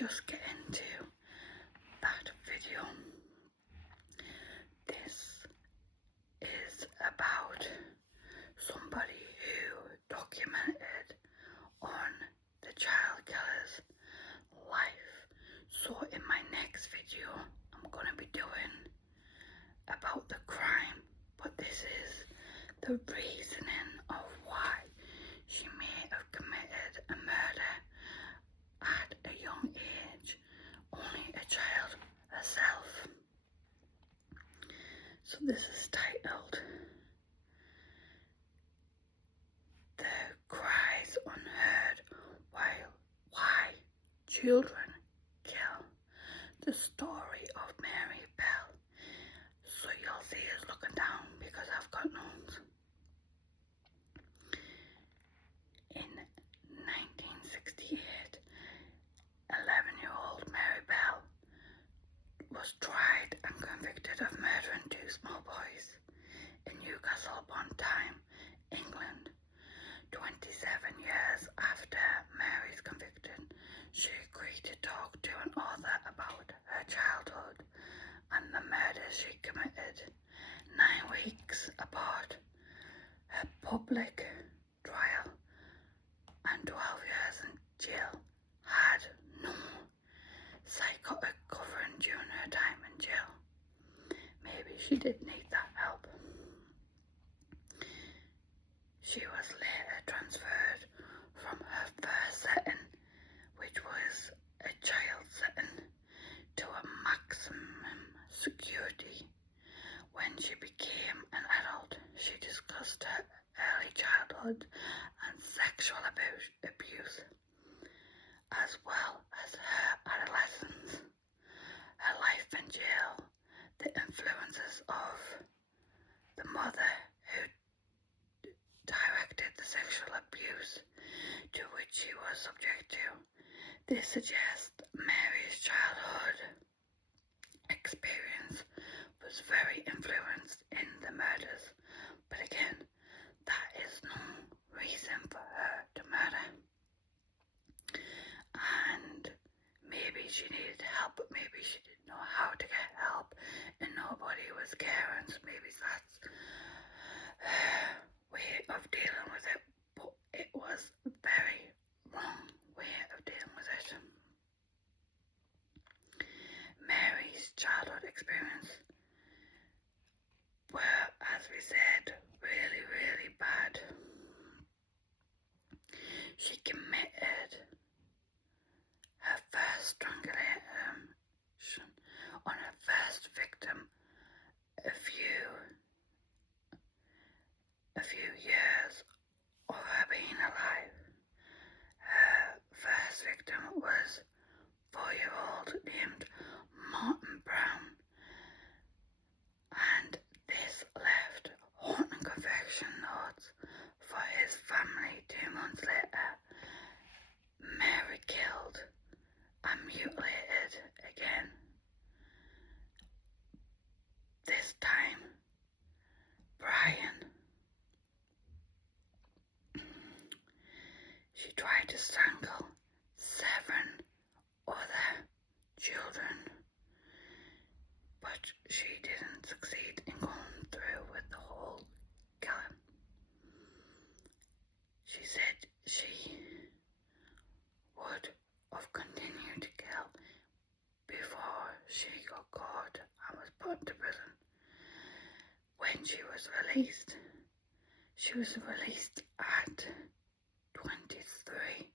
just get into that video. This is about somebody who documented on the child killer's life. So in my next video, I'm going to be doing about the crime, but this is the reasoning of why she may have committed a murder at a young age, only a child herself. So this is titled The Cries Unheard While Why Children Kill. The story of Mary Bell. So you'll see us looking down because I've got notes. In 1968, 11-year-old Mary Bell was tried and convicted of murdering two small boys in Newcastle upon Tyne, England. 27 years after Mary's conviction, she agreed to talk to an author about her childhood and the murders she committed. 9 weeks apart, her public trial and 12 years in jail had no psychotic covering during her time in jail. Maybe she did need that help. She was later transferred from her first setting, which was a child setting, to a maximum security. When she became an adult, she discussed her early childhood and sexual abuse, as well as her adolescence, her life in jail, the influences of the mother who directed the sexual abuse to which she was subject to. This suggests Mary's childhood experience was very influenced in the murders, but again, that is no reason for her to murder. And maybe she needed help, but maybe she didn't know how to get help and nobody was caring, so maybe that's her way of dealing with it, but it was a very wrong way of dealing with it. Mary's childhood experience were, as we said, really, really bad. She committed her first strangulation on her first victim a few years of her being alive. Her first victim was 4-year-old named Martin Brown, and this left haunting confession notes for his family. 2 months later, Mary killed and mutilated again. This time, Brian. She tried to strangle 7 other children, but she didn't succeed in going through with the whole killing. She said she would have continued to kill before she got caught and was put into prison. When she was released at 23,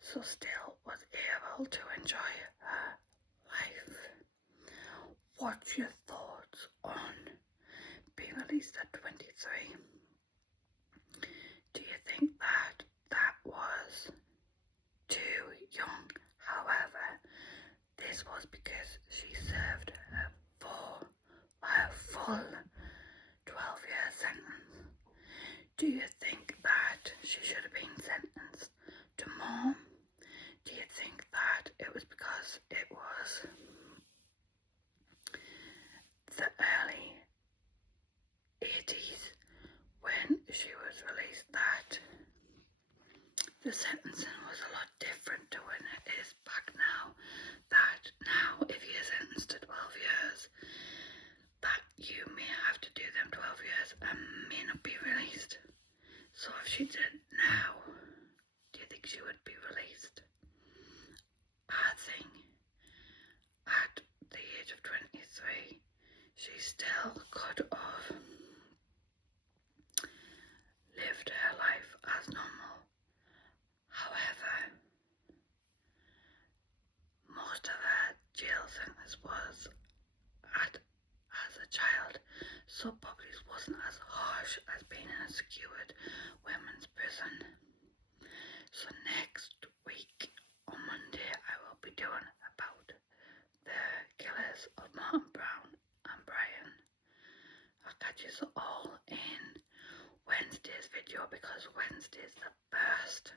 so still was able to enjoy her life. What's your thoughts on being released at 23? Do you think that was too young? However, this was because she served her full 12-year sentence. Do you think that she should have been sentenced to more? Do you think that it was because it was the early 80s so probably wasn't as harsh as being in a secured women's prison. So next week on Monday I will be doing about the killers of Martin Brown and Brian. I'll catch you all in Wednesday's video because Wednesday's the first